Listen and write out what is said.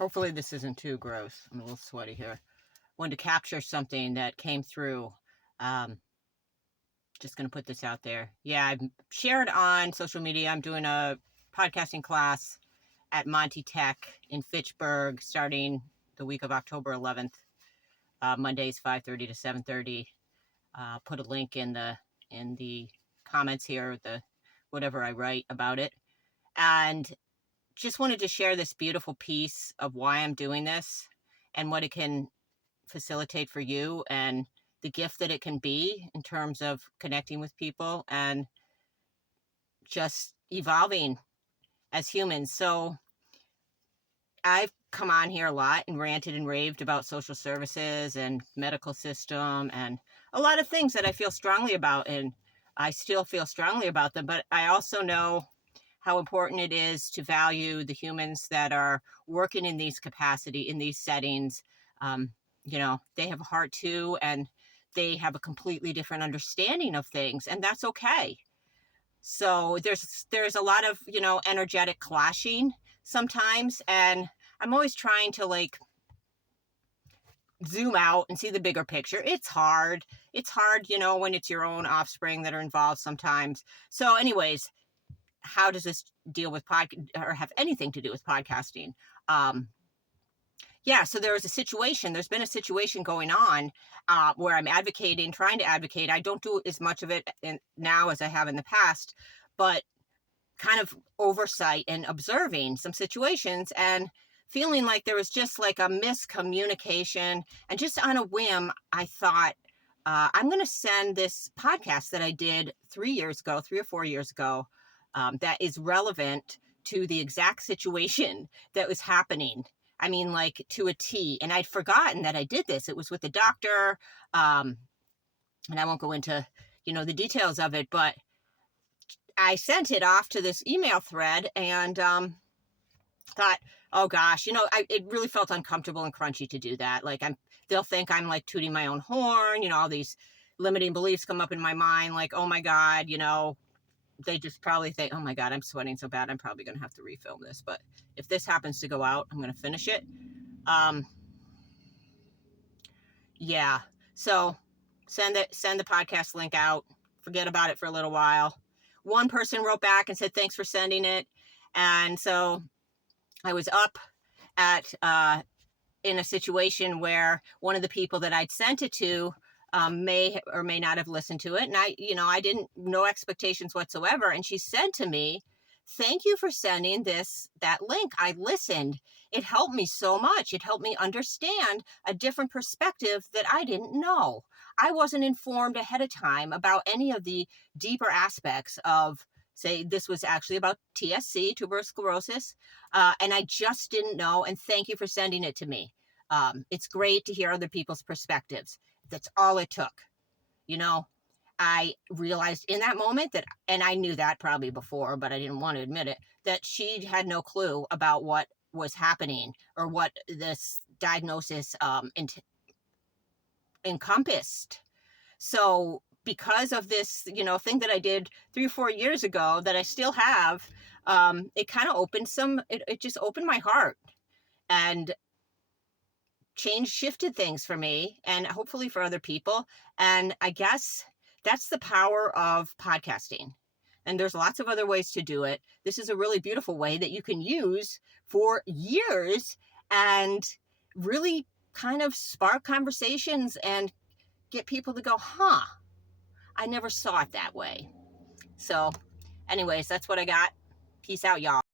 Hopefully this isn't too gross. I'm a little sweaty here. Wanted to capture something that came through. Just going to put this out there. Yeah, I've shared on social media. I'm doing a podcasting class at Monty Tech in Fitchburg starting the week of October 11th. Mondays 5:30 to 7:30. Put a link in the comments here, the whatever I write about it. And just wanted to share this beautiful piece of why I'm doing this and what it can facilitate for you and the gift that it can be in terms of connecting with people and just evolving as humans. So I've come on here a lot and ranted and raved about social services and medical system and a lot of things that I feel strongly about, and I still feel strongly about them, but I also know how important it is to value the humans that are working in these in these settings. They have a heart too, and they have a completely different understanding of things, and that's okay. So there's a lot of, energetic clashing sometimes, and I'm always trying to zoom out and see the bigger picture. It's hard, when it's your own offspring that are involved sometimes. So anyways, how does this deal with or have anything to do with podcasting? So there's been a situation going on where I'm trying to advocate. I don't do as much of it now as I have in the past, but kind of oversight and observing some situations and feeling like there was just like a miscommunication. And just on a whim, I thought, I'm going to send this podcast that I did 3 or 4 years ago that is relevant to the exact situation that was happening. I mean, like to a T. And I'd forgotten that I did this. It was with the doctor. And I won't go into, the details of it, but I sent it off to this email thread and thought, oh gosh, it really felt uncomfortable and crunchy to do that. Like they'll think I'm like tooting my own horn, all these limiting beliefs come up in my mind. Like, oh my God, they just probably think, oh my God, I'm sweating so bad. I'm probably going to have to refilm this. But if this happens to go out, I'm going to finish it. Yeah. So send the podcast link out, forget about it for a little while. One person wrote back and said, thanks for sending it. And so I was up in a situation where one of the people that I'd sent it to may or may not have listened to it. And I didn't, no expectations whatsoever. And she said to me, thank you for sending that link. I listened. It helped me so much. It helped me understand a different perspective that I didn't know. I wasn't informed ahead of time about any of the deeper aspects of, say, this was actually about TSC, tuberous sclerosis, and I just didn't know. And thank you for sending it to me. It's great to hear other people's perspectives. That's all it took. I realized in that moment that, and I knew that probably before, but I didn't want to admit it, that she had no clue about what was happening or what this diagnosis encompassed. So because of this, thing that I did 3 or 4 years ago that I still have, it kind of opened it just opened my heart and shifted things for me and hopefully for other people. And I guess that's the power of podcasting. And there's lots of other ways to do it. This is a really beautiful way that you can use for years and really kind of spark conversations and get people to go, I never saw it that way. So anyways, that's what I got. Peace out, y'all.